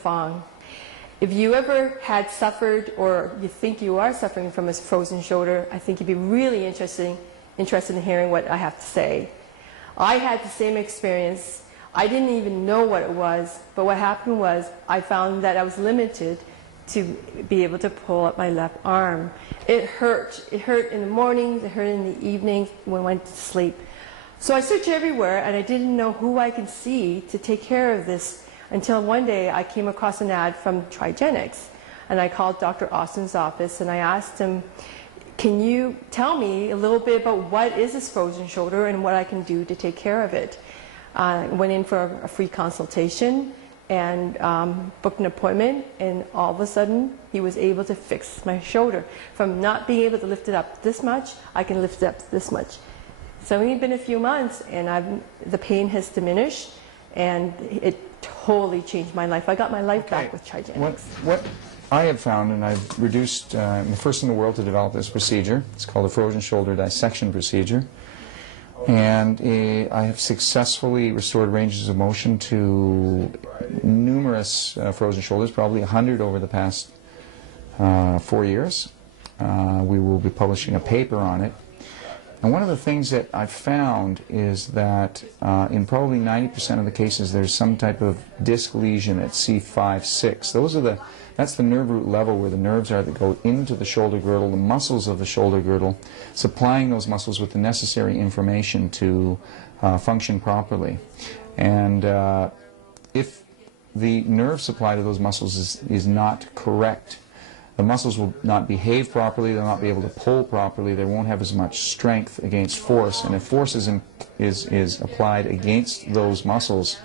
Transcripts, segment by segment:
Fong. If you ever had suffered or you think you are suffering from a frozen shoulder, I think you'd be really interested in hearing what I have to say. I had the same experience. I didn't even know what it was, but what happened was I found that I was limited to be able to pull up my left arm. It hurt. It hurt in the mornings, it hurt in the evenings when I went to sleep. So I searched everywhere and I didn't know who I could see to take care of this until one day I came across an ad from Trigenics, and I called Dr. Austin's office and I asked him, can you tell me a little bit about what is this frozen shoulder and what I can do to take care of it? I went in for a free consultation and booked an appointment, and all of a sudden he was able to fix my shoulder. From not being able to lift it up this much, I can lift it up this much. It's only been a few months and the pain has diminished, and it totally changed my life. I got my life back with Trigenics. What I have found, and I've reduced, I'm the first in the world to develop this procedure. It's called a frozen shoulder dissection procedure. And I have successfully restored ranges of motion to numerous frozen shoulders, probably 100 over the past 4 years. We will be publishing a paper on it. And one of the things that I've found is that in probably 90% of the cases there's some type of disc lesion at C5, 6. That's the nerve root level where the nerves are that go into the shoulder girdle, the muscles of the shoulder girdle, supplying those muscles with the necessary information to function properly. And if the nerve supply to those muscles is not correct, the muscles will not behave properly, they'll not be able to pull properly, they won't have as much strength against force, and if force is applied against those muscles,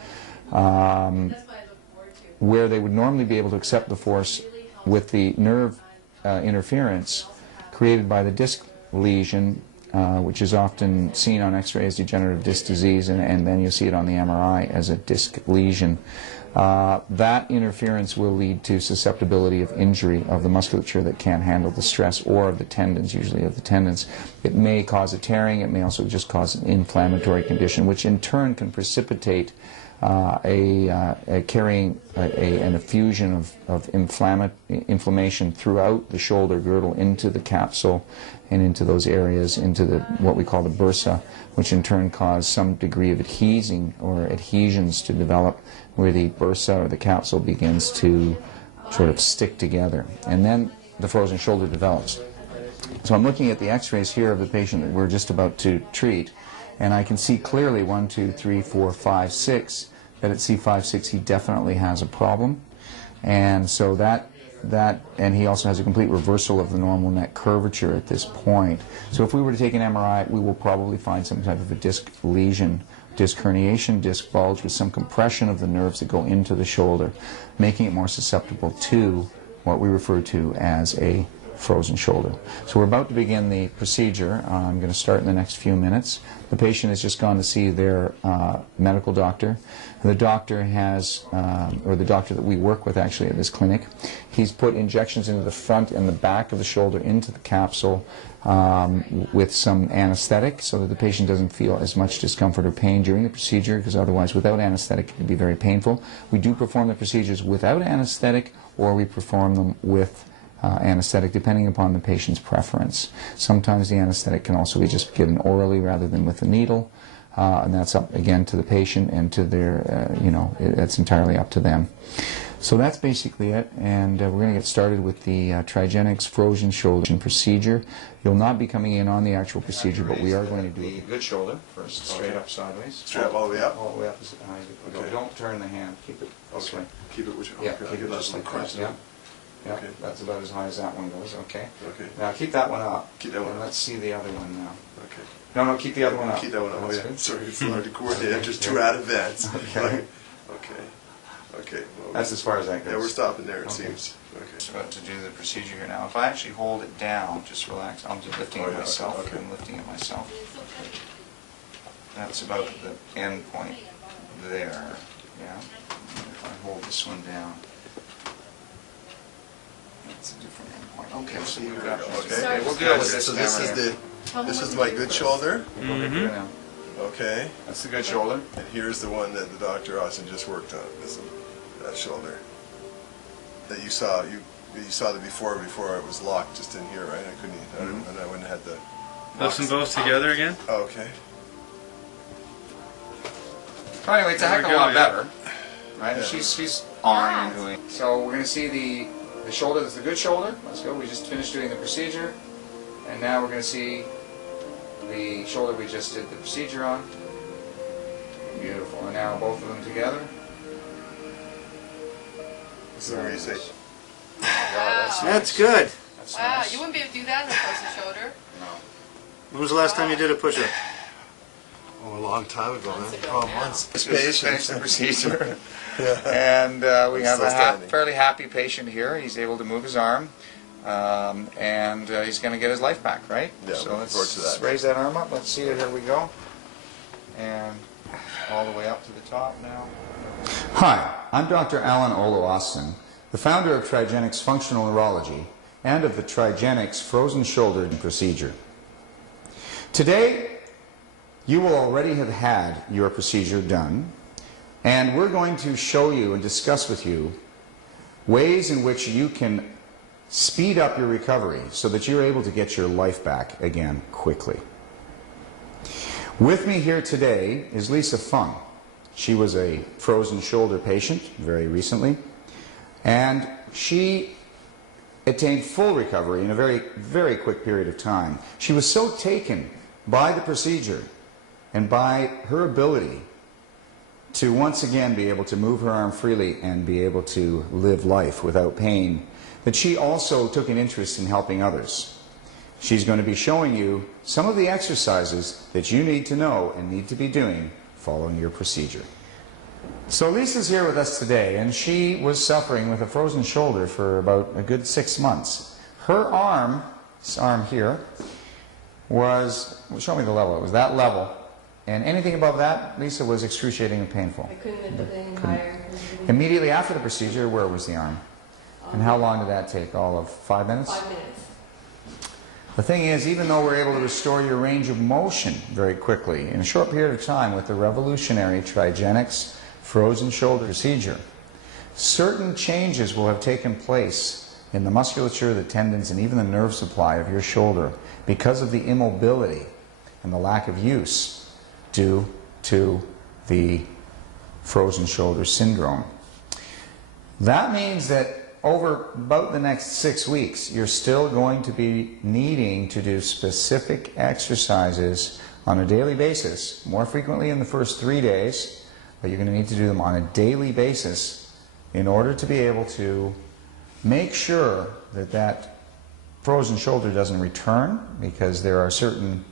where they would normally be able to accept the force with the nerve interference created by the disc lesion, which is often seen on X-ray as degenerative disc disease, and then you see it on the MRI as a disc lesion. That interference will lead to susceptibility of injury of the musculature that can't handle the stress, or of the tendons, usually of the tendons. It may cause a tearing, it may also just cause an inflammatory condition, which in turn can precipitate carrying an effusion of inflammation throughout the shoulder girdle into the capsule and into those areas, into what we call the bursa, which in turn cause some degree of adhesing or adhesions to develop, where the bursa or the capsule begins to sort of stick together. And then the frozen shoulder develops. So I'm looking at the x-rays here of the patient that we're just about to treat, and I can see clearly 1, 2, 3, 4, 5, 6, that at C5, 6 he definitely has a problem. And so and he also has a complete reversal of the normal neck curvature at this point. So if we were to take an MRI, we will probably find some type of a disc lesion, disc herniation, disc bulge, with some compression of the nerves that go into the shoulder, making it more susceptible to what we refer to as a frozen shoulder. So we're about to begin the procedure. I'm going to start in the next few minutes. The patient has just gone to see their medical doctor. The doctor has, or the doctor that we work with actually at this clinic, he's put injections into the front and the back of the shoulder into the capsule with some anesthetic, so that the patient doesn't feel as much discomfort or pain during the procedure, because otherwise without anesthetic it can be very painful. We do perform the procedures without anesthetic, or we perform them with anesthetic, depending upon the patient's preference. Sometimes the anesthetic can also be just given orally rather than with a needle, and that's up again to the patient and to their, that's entirely up to them. So that's basically it, and we're going to get started with the Trigenics frozen shoulder procedure. You'll not be coming in on the actual procedure, but we are going to do the good shoulder first, straight up sideways. Straight up all the way up? All the way up as high as it goes. Don't turn the hand, keep it this way. Keep it which way? Yeah, keep it just like that. Yeah. Yeah, okay. That's about as high as that one goes, okay. Okay. Now keep that one up. Keep that one and up. Let's see the other one now. Okay. No, keep the other one up. Keep that one up. Oh, yeah. Good. Sorry, it's hard to coordinate after two ad events. Okay. Okay. Well, that's as far as that goes. Yeah, we're stopping there, it okay. seems. Okay. Just about to do the procedure here now. If I actually hold it down, just relax. I'm just lifting it myself. Okay. I'm lifting it myself. That's about the end point there. Yeah. If I hold this one down. It's a different endpoint. Okay, so you've got okay. We'll deal with this. So this is my good shoulder. Mm-hmm. Okay. That's the good shoulder. And here's the one that the Dr. Austin just worked on. This is that shoulder. that you saw. You saw the before it was locked just in here, right? I couldn't. And I wouldn't have had the. Lift them both together again. Oh, okay. So anyway, it's a heck of a There we lot go, better, right? Yeah. She's on and doing. So we're going to see the shoulder. That's the good shoulder. Let's go. We just finished doing the procedure, and now we're going to see the shoulder we just did the procedure on. Beautiful. And now both of them together. So where you say, Wow, That's good. That's Wow, nice. you wouldn't be able to do that in a frozen shoulder. No. When was the last time you did a push-up? oh, a long time ago, Months man. ago, 12 yeah. months. Just finished the procedure. Yeah. And we have Still a standing. fairly happy patient here. He's able to move his arm, and he's going to get his life back, right? Yeah, so looking forward to let's that. raise that arm up. Let's see it. Here we go. And all the way up to the top now. Hi, I'm Dr. ALLAN Austin, the founder of Trigenics Functional Neurology and of the Trigenics Frozen Shoulder Procedure. Today, you will already have had your procedure done, and we're going to show you and discuss with you ways in which you can speed up your recovery so that you're able to get your life back again quickly. With me here today is Lisa Fung. She was a frozen shoulder patient very recently, and she attained full recovery in a very, very quick period of time. She was so taken by the procedure and by her ability to once again be able to move her arm freely and be able to live life without pain that she also took an interest in helping others. She's going to be showing you some of the exercises that you need to know and need to be doing following your procedure. So Lisa's here with us today, and she was suffering with a frozen shoulder for about a good 6 months. Her arm, this arm here, was, well, show me the level, it was that level, and anything above that, Lisa, was excruciating and painful. I couldn't lift it any higher. Immediately after the procedure, where was the arm? And how long did that take? All of 5 minutes? 5 minutes. The thing is, even though we're able to restore your range of motion very quickly in a short period of time with the revolutionary Trigenics frozen shoulder procedure, certain changes will have taken place in the musculature, the tendons, and even the nerve supply of your shoulder because of the immobility and the lack of use due to the frozen shoulder syndrome. That means that over about the next 6 weeks, you're still going to be needing to do specific exercises on a daily basis, more frequently in the first 3 days, but you're going to need to do them on a daily basis in order to be able to make sure that that frozen shoulder doesn't return, because there are certain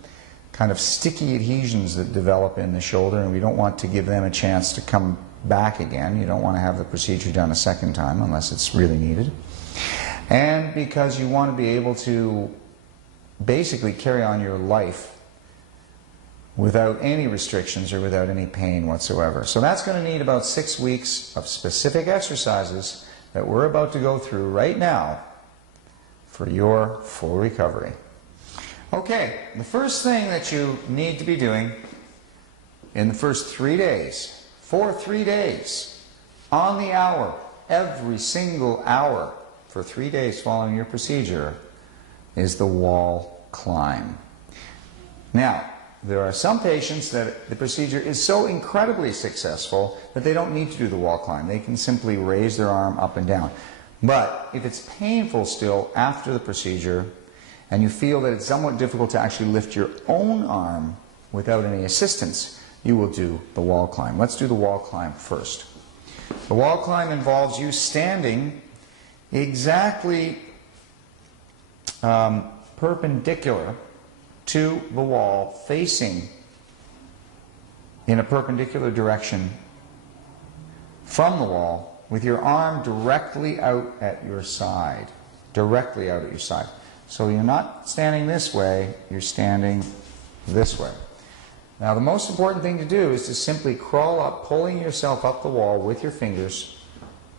kind of sticky adhesions that develop in the shoulder, and we don't want to give them a chance to come back again. You don't want to have the procedure done a second time unless it's really needed. And because you want to be able to basically carry on your life without any restrictions or without any pain whatsoever. So that's going to need about 6 weeks of specific exercises that we're about to go through right now for your full recovery. Okay, the first thing that you need to be doing in the first 3 days, for 3 days, on the hour, every single hour, for 3 days following your procedure, is the wall climb. Now, there are some patients that the procedure is so incredibly successful that they don't need to do the wall climb. They can simply raise their arm up and down. But if it's painful still after the procedure, and you feel that it's somewhat difficult to actually lift your own arm without any assistance, you will do the wall climb. Let's do the wall climb first. The wall climb involves you standing exactly perpendicular to the wall, facing in a perpendicular direction from the wall, with your arm directly out at your side. Directly out at your side. So you're not standing this way, you're standing this way. Now the most important thing to do is to simply crawl up, pulling yourself up the wall with your fingers.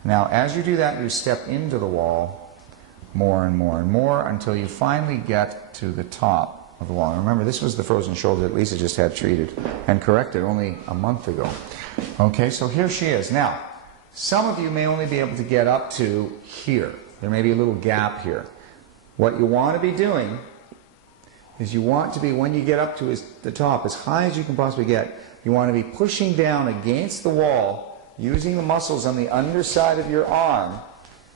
Now as you do that, you step into the wall more and more and more until you finally get to the top of the wall. And remember, this was the frozen shoulder that Lisa just had treated and corrected only a month ago. Okay, so here she is. Now, Some of you may only be able to get up to here. There may be a little gap here. What you want to be doing is you want to be, when you get up to the top, as high as you can possibly get, you want to be pushing down against the wall, using the muscles on the underside of your arm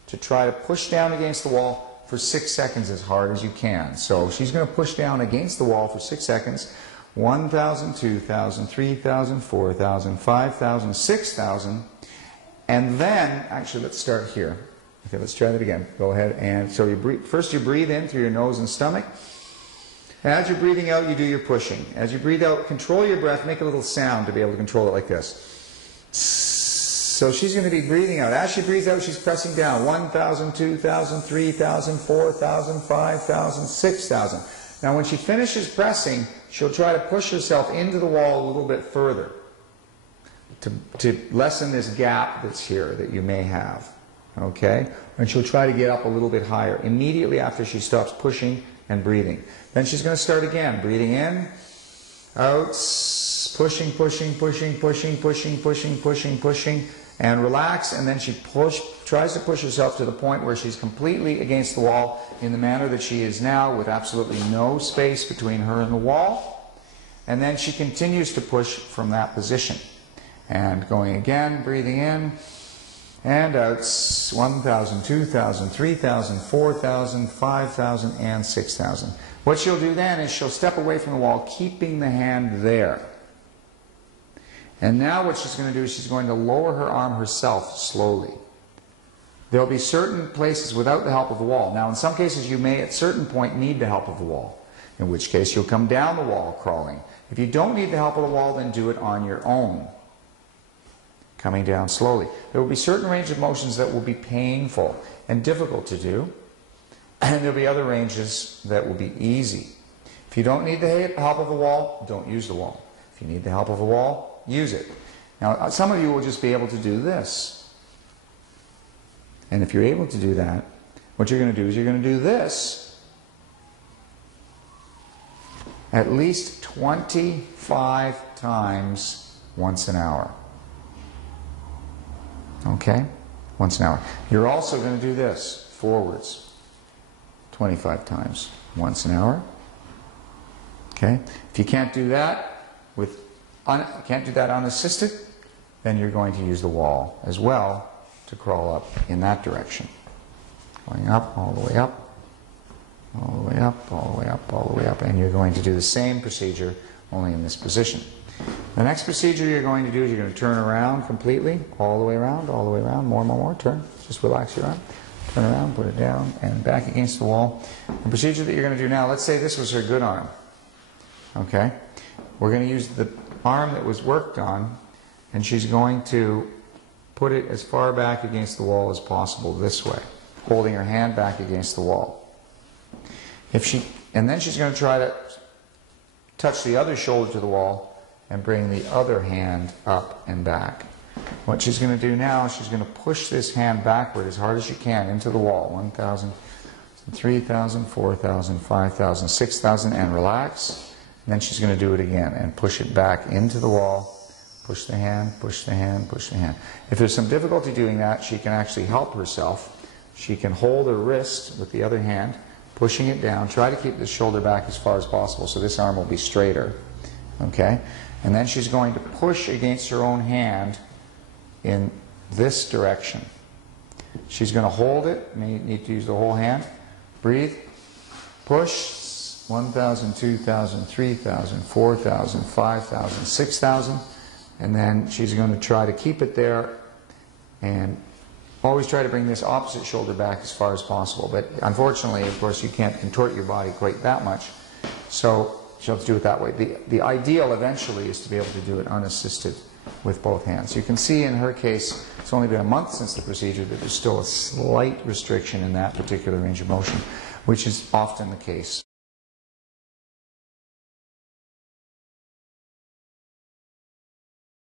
to try to push down against the wall for 6 seconds as hard as you can. So she's going to push down against the wall for 6 seconds. 1,000, 2,000, 3,000, 4,000, 5,000, 6,000. And then, actually, let's start here. Okay, let's try that again. Go ahead. And so you breathe, first you breathe in through your nose and stomach. As you're breathing out, you do your pushing. As you breathe out, control your breath. Make a little sound to be able to control it like this. So she's going to be breathing out. As she breathes out, she's pressing down. 1,000, 2,000, 3,000, 4,000, 5,000, 6,000. Now when she finishes pressing, she'll try to push herself into the wall a little bit further to lessen this gap that's here that you may have. Okay? And she'll try to get up a little bit higher immediately after she stops pushing and breathing. Then she's going to start again. Breathing in, out, pushing, pushing, pushing, pushing, pushing, pushing, pushing, pushing, and relax. And then she tries to push herself to the point where she's completely against the wall in the manner that she is now, with absolutely no space between her and the wall. And then she continues to push from that position. And going again, breathing in, and out, 1,000, 2,000, 3,000, 4,000, 5,000, and 6,000. What she'll do then is she'll step away from the wall, keeping the hand there. And now what she's going to do is she's going to lower her arm herself slowly. There'll be certain places without the help of the wall. Now in some cases you may at a certain point need the help of the wall, in which case you'll come down the wall crawling. If you don't need the help of the wall, then do it on your own, coming down slowly. There will be certain range of motions that will be painful and difficult to do, and there will be other ranges that will be easy. If you don't need the help of the wall, don't use the wall. If you need the help of the wall, use it. Now, some of you will just be able to do this. And if you're able to do that, what you're going to do is you're going to do this at least 25 times once an hour. Okay? Once an hour. You're also going to do this forwards 25 times once an hour. Okay? If you can't do that unassisted, then you're going to use the wall as well to crawl up in that direction. Going up, all the way up, all the way up, all the way up, all the way up, and you're going to do the same procedure only in this position. The next procedure you're going to do is you're going to turn around completely, all the way around, more, more, more, turn, just relax your arm, turn around, put it down, and back against the wall. The procedure that you're going to do now, let's say this was her good arm, okay? We're going to use the arm that was worked on, and she's going to put it as far back against the wall as possible this way, holding her hand back against the wall. And then she's going to try to touch the other shoulder to the wall and bring the other hand up and back. What she's going to do now is she's going to push this hand backward as hard as she can into the wall. 1,000, 3,000, 4,000, 5,000, 6,000, and relax. And then she's going to do it again and push it back into the wall. Push the hand, push the hand, push the hand. If there's some difficulty doing that, she can actually help herself. She can hold her wrist with the other hand, pushing it down. Try to keep the shoulder back as far as possible so this arm will be straighter. Okay? And then she's going to push against her own hand in this direction. She's going to hold it. You need to use the whole hand. Breathe. Push. 1,000, 2,000, 3,000, 4,000, 5,000, 6,000. And then she's going to try to keep it there and always try to bring this opposite shoulder back as far as possible. But unfortunately, of course, you can't contort your body quite that much. So she'll have to do it that way. The ideal eventually is to be able to do it unassisted with both hands. You can see in her case, it's only been a month since the procedure, that there's still a slight restriction in that particular range of motion, which is often the case.